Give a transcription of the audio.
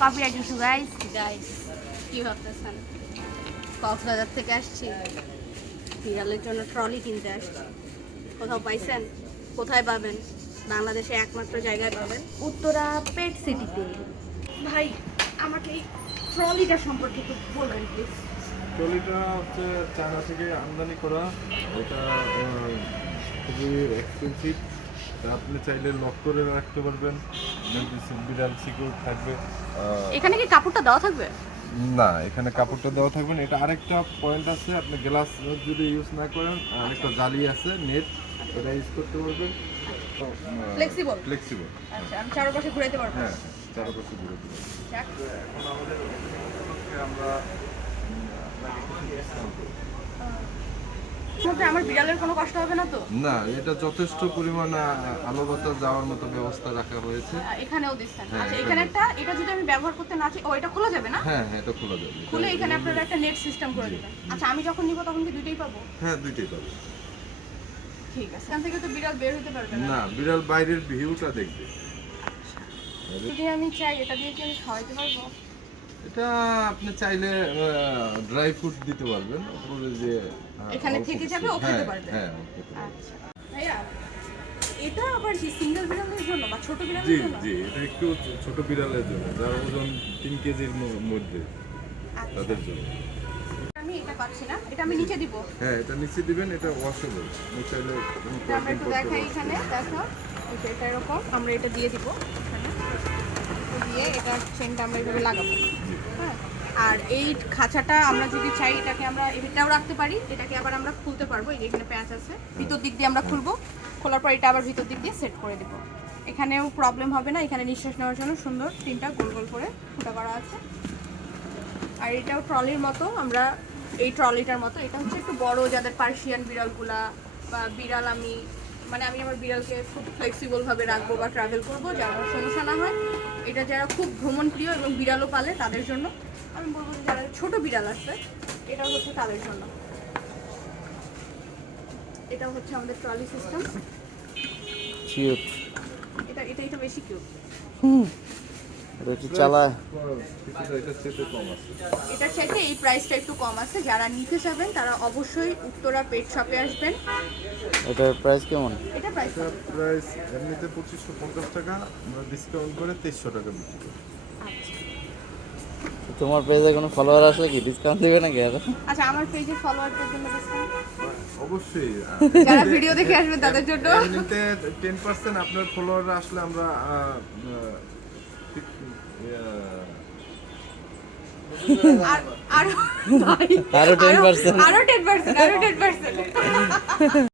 Copyright issue guys guys কি ভাবতেছেন? কক্সবাজার থেকে আসছি। বিড়ালের জন্য ট্রলি কিনতে আসছি। কোথাও পাইছেন? কোথায় পাবেন? বাংলাদেশে একমাত্র জায়গায় পাবেন। উত্তরা পেট সিটিতে ভাই আমাকে এই ট্রলিটা সম্পর্কে একটু বলবেন প্লিজ ট্রলিটা হচ্ছে চায়না থেকে আমদানি করা। এটা খুবই এক্সপেন্সিভ আপনি চাইলে লক করে রাখতে পারবেন। বিড়াল সিকিউর থাকবে। এখানে কি কাপড়টা দেওয়া থাকবে? না এখানে কাপড়টা দেওয়া থাকবে না। এটা আরেকটা পয়েন্ট আছে আপনি গ্লাস যদি ইউজ না করেন আরেকটা জালি আছে নেট এটা ইউজ করতে পারবেন। Flexible? ফ্লেক্সিবল আচ্ছা আমি চারপাশে ঘুরাইতে পারব। হ্যাঁ চারপাশে ঘুরে দিবেন যাক। এখন আমাদের আমরা আপনাকে কিছু। মধ্যে আমার বিড়ালের কোনো কষ্ট হবে না তো? না এটা যথেষ্ট পরিমাণ আলো বাতাস যাওয়ার মতো ব্যবস্থা রাখা হয়েছে এখানেও দিচ্ছেন। হ্যাঁ, আচ্ছা এখানে। এখানে একটা এটা যদি আমি ব্যবহার করতে না চাই ও এটা খোলা যাবে না? হ্যাঁ হ্যাঁ এটা খোলা যাবে। খুলে এখানে আপনারা একটা নেট সিস্টেম করে দেবেন। আচ্ছা আমি যখন নিব তখন কি দুইটাই পাবো? হ্যাঁ দুইটাই পাবে। ঠিক আছে এখান থেকে তো বিড়াল বের হতে পারবে না। না বিড়াল বাইরের ভিউটা দেখবে। যদি আমি চাই এটা দিয়ে কি আমি খাওয়াইতে পারব? এটা আপনি চাইলে ড্রাই ফ্রুট দিতে পারবেন উপরে যে এখানে থেকে যাবে, ও খেতে হ্যাঁ, পারবে? হ্যাঁ। আচ্ছা। ভাইয়া এটা আবার কি সিঙ্গেল বিড়ালের জন্য বা ছোট বিড়ালের জন্য? জি এটা একটু ছোট বিড়ালের জন্য যার ওজন তিন কেজির মধ্যে আচ্ছা। তাদের জন্য। আমি এটা পাচ্ছি না এটা আমি নিচে দিব। হ্যাঁ এটা নিচে দিবেন এটা ওয়াশেবল চাইলে কোনো এটা আমরা একটু দেখাই এখানে দেখো এটা এরকম আমরা এটা দিয়ে দিব এখানে। দিয়ে এটা চেনটা আমরা এইভাবে লাগাবো। হ্যাঁ? আর এই খাঁচাটা আমরা যদি চাই, এটাকে আমরা এটাও রাখতে পারি, এটাকে আবার আমরা খুলতে পারব। এই এখানে প্যাঁচ আছে, ভিতর দিক দিয়ে আমরা খুলবো। খোলার পর এটা আবার ভিতর দিক দিয়ে সেট করে দেবো। এখানেও প্রবলেম হবে না, এখানে নিঃশ্বাস নেওয়ার জন্য সুন্দর তিনটা গোল গোল করে ফুটা করা আছে। আর এটাও ট্রলির মতো, আমরা এই ট্রলিটার মতো। এটা হচ্ছে একটু বড় যাদের পার্সিয়ান বিড়ালগুলা বা বিড়াল আমি মানে আমি আমার বিড়ালকে খুব ফ্লেক্সিবলভাবে রাখব বা ট্রাভেল করব যে আমার সমস্যা না হয়। এটা যারা খুব ভ্রমণ প্রিয় এবং বিড়ালও পালে তাদের জন্য। আমি বলব যে যারা ছোট বিড়াল আছে এটা হচ্ছে তাদের জন্য। এটা হচ্ছে আমাদের ট্রলি সিস্টেম কিউট এটা এটা এটা বেশি কিউট এটা আছে এটার চাইতে এই প্রাইসটা একটু কম আছে। যারা নিতে চাবেন তারা অবশ্যই উত্তরা পেট শপে আসবেন। এটার প্রাইস কেমন? এটা প্রাইস প্রাইস এমনিতে পঁচিশশো পঞ্চাশ টাকা আমরা ডিসকাউন্ট করে তেইশশো টাকা বিক্রি করি। তোমার পেজে কোনো ফলোয়ার আসলে কি? ডিসকাউন্ট দেবে নাকি আর? আচ্ছা আমার পেজে ফলোয়ারদের জন্য ডিসকাউন্ট অবশ্যই। যারা ভিডিও দেখে আসবেন তাদের জন্য। এমনিতে টেন পার্সেন্ট আপনার ফলোয়ার আসলে আমরা আর আরও টেন পার্সেন্ট আরও টেন পার্সেন্ট আরও টেন পার্সেন্ট